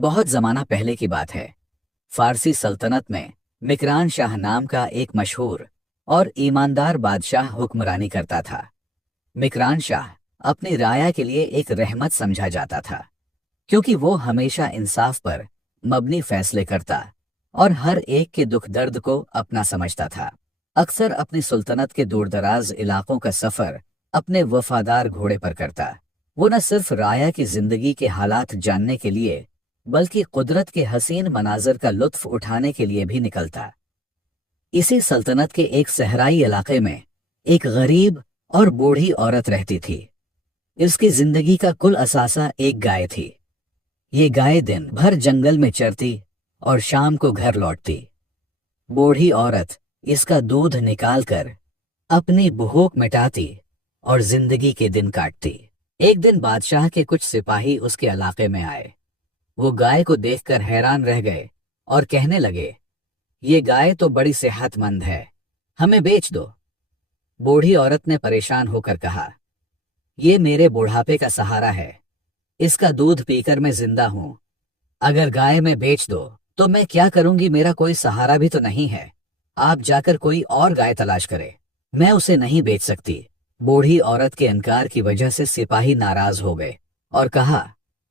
बहुत ज़माना पहले की बात है। फारसी सल्तनत में मिकरान शाह नाम का एक मशहूर और ईमानदार बादशाह हुक्मरानी करता था। मिकरान शाह अपनी राया के लिए एक रहमत समझा जाता था, क्योंकि वो हमेशा इंसाफ पर मबनी फैसले करता और हर एक के दुख दर्द को अपना समझता था। अक्सर अपनी सुल्तनत के दूरदराज इलाकों का सफ़र अपने वफादार घोड़े पर करता। वो न सिर्फ राया की जिंदगी के हालात जानने के लिए बल्कि कुदरत के हसीन मनाजर का लुत्फ उठाने के लिए भी निकलता। इसी सल्तनत के एक सहराई इलाके में एक गरीब और बूढ़ी औरत रहती थी। इसकी जिंदगी का कुल असासा एक गाय थी। ये गाय दिन भर जंगल में चरती और शाम को घर लौटती। बूढ़ी औरत इसका दूध निकालकर अपनी भूख मिटाती और जिंदगी के दिन काटती। एक दिन बादशाह के कुछ सिपाही उसके इलाके में आए। वो गाय को देखकर हैरान रह गए और कहने लगे, ये गाय तो बड़ी सेहतमंद है, हमें बेच दो। बूढ़ी औरत ने परेशान होकर कहा, ये मेरे बुढ़ापे का सहारा है, इसका दूध पीकर मैं जिंदा हूं। अगर गाय में बेच दो तो मैं क्या करूंगी, मेरा कोई सहारा भी तो नहीं है। आप जाकर कोई और गाय तलाश करें, मैं उसे नहीं बेच सकती। बूढ़ी औरत के इनकार की वजह से सिपाही नाराज हो गए और कहा,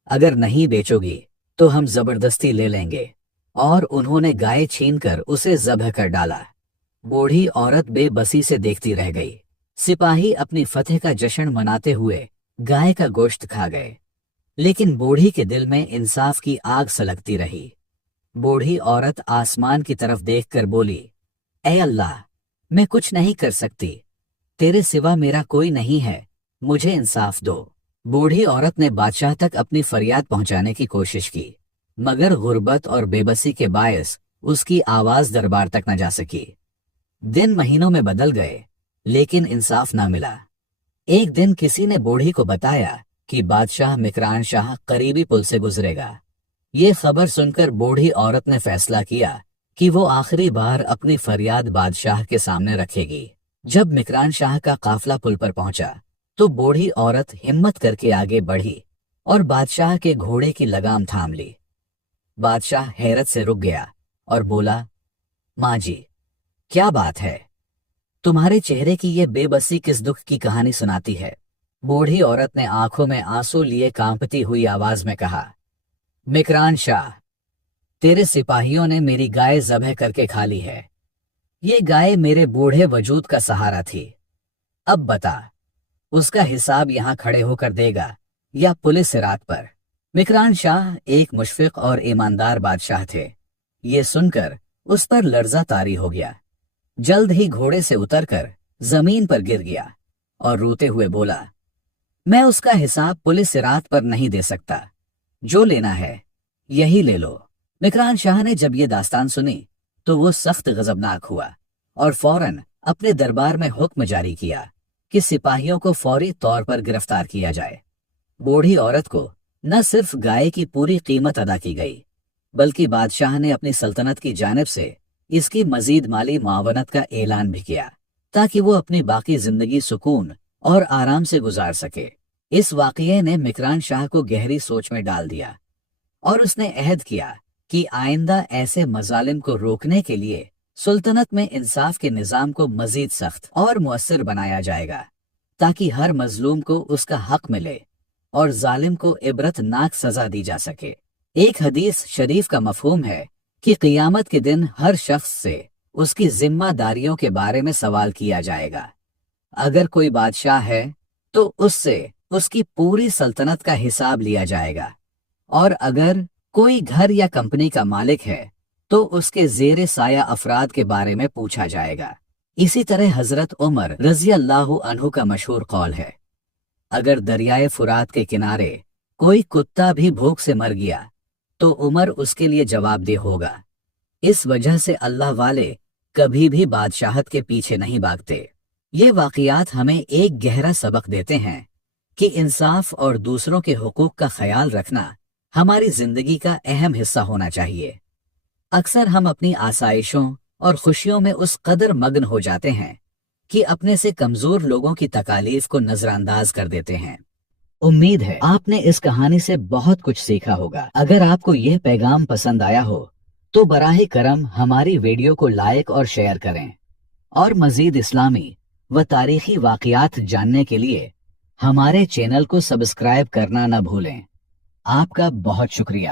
अगर नहीं बेचोगी तो हम जबरदस्ती ले लेंगे। और उन्होंने गाय छीनकर उसे ज़ब्ह कर डाला। बूढ़ी औरत बेबसी से देखती रह गई। सिपाही अपनी फतह का जश्न मनाते हुए गाय का गोश्त खा गए, लेकिन बूढ़ी के दिल में इंसाफ की आग सलगती रही। बूढ़ी औरत आसमान की तरफ देखकर बोली, ऐ अल्लाह, मैं कुछ नहीं कर सकती, तेरे सिवा मेरा कोई नहीं है, मुझे इंसाफ दो। बूढ़ी औरत ने बादशाह तक अपनी फरियाद पहुंचाने की कोशिश की, मगर गुर्बत और बेबसी के बायस उसकी आवाज दरबार तक न जा सकी। दिन महीनों में बदल गए, लेकिन इंसाफ न मिला। एक दिन किसी ने बूढ़ी को बताया कि बादशाह मिकरान शाह करीबी पुल से गुजरेगा। ये खबर सुनकर बूढ़ी औरत ने फैसला किया कि वो आखिरी बार अपनी फरियाद बादशाह के सामने रखेगी। जब मिकरान शाह का काफिला पुल पर पहुंचा तो बूढ़ी औरत हिम्मत करके आगे बढ़ी और बादशाह के घोड़े की लगाम थाम ली। बादशाह हैरत से रुक गया और बोला, माँ जी, क्या बात है, तुम्हारे चेहरे की ये बेबसी किस दुख की कहानी सुनाती है। बूढ़ी औरत ने आंखों में आंसू लिए कांपती हुई आवाज में कहा, मिकरान शाह, तेरे सिपाहियों ने मेरी गाय ज़ब्ह करके खा ली है। ये गाय मेरे बूढ़े वजूद का सहारा थी। अब बता, उसका हिसाब यहाँ खड़े होकर देगा या पुलिस रात पर। मिकरान शाह एक मुशफिक और ईमानदार बादशाह थे। ये सुनकर उस पर लर्जा तारी हो गया। जल्द ही घोड़े से उतरकर जमीन पर गिर गया और रोते हुए बोला, मैं उसका हिसाब पुलिस रात पर नहीं दे सकता, जो लेना है यही ले लो। मिकरान शाह ने जब ये दास्तान सुनी तो वो सख्त गजबनाक हुआ और फौरन अपने दरबार में हुक्म जारी किया कि सिपाहियों को फौरी तौर पर गिरफ्तार किया जाए। बूढ़ी औरत को न सिर्फ गाय की पूरी कीमत अदा की गई, बल्कि बादशाह ने अपनी सल्तनत की जानिब से इसकी मजीद माली मुआवनत का ऐलान भी किया, ताकि वो अपनी बाकी जिंदगी सुकून और आराम से गुजार सके। इस वाक़ये ने मिकरान शाह को गहरी सोच में डाल दिया और उसने अहद किया कि आइंदा ऐसे मजालिम को रोकने के लिए सुल्तनत में इंसाफ के निज़ाम को मजीद सख्त और मुअस्सर बनाया जाएगा, ताकि हर मजलूम को उसका हक मिले और जालिम को इबरतनाक सजा दी जा सके। एक हदीस शरीफ का मफहूम है कि क़ियामत के दिन हर शख्स से उसकी जिम्मेदारियों के बारे में सवाल किया जाएगा। अगर कोई बादशाह है तो उससे उसकी पूरी सल्तनत का हिसाब लिया जाएगा, और अगर कोई घर या कंपनी का मालिक है तो उसके ज़ेरे साया अफराद के बारे में पूछा जाएगा। इसी तरह हजरत उमर रज़ी अल्लाहु अन्हु का मशहूर कौल है, अगर दरियाए फुरात के किनारे कोई कुत्ता भी भूख से मर गया तो उमर उसके लिए जवाबदेह होगा। इस वजह से अल्लाह वाले कभी भी बादशाहत के पीछे नहीं भागते। ये वाक़ियात हमें एक गहरा सबक देते हैं कि इंसाफ और दूसरों के हुकूक का ख्याल रखना हमारी जिंदगी का अहम हिस्सा होना चाहिए। अक्सर हम अपनी आसाइशों और खुशियों में उस कदर मग्न हो जाते हैं कि अपने से कमजोर लोगों की तकालीफ को नजरअंदाज कर देते हैं। امید ہے آپ نے اس کہانی سے بہت کچھ سیکھا ہوگا۔ اگر آپ کو یہ پیغام پسند آیا ہو تو براہ کرم ہماری ویڈیو کو لائک اور شیئر کریں، اور مزید اسلامی و تاریخی واقعات جاننے کے لیے ہمارے چینل کو سبسکرائب کرنا نہ بھولیں۔ آپ کا بہت شکریہ۔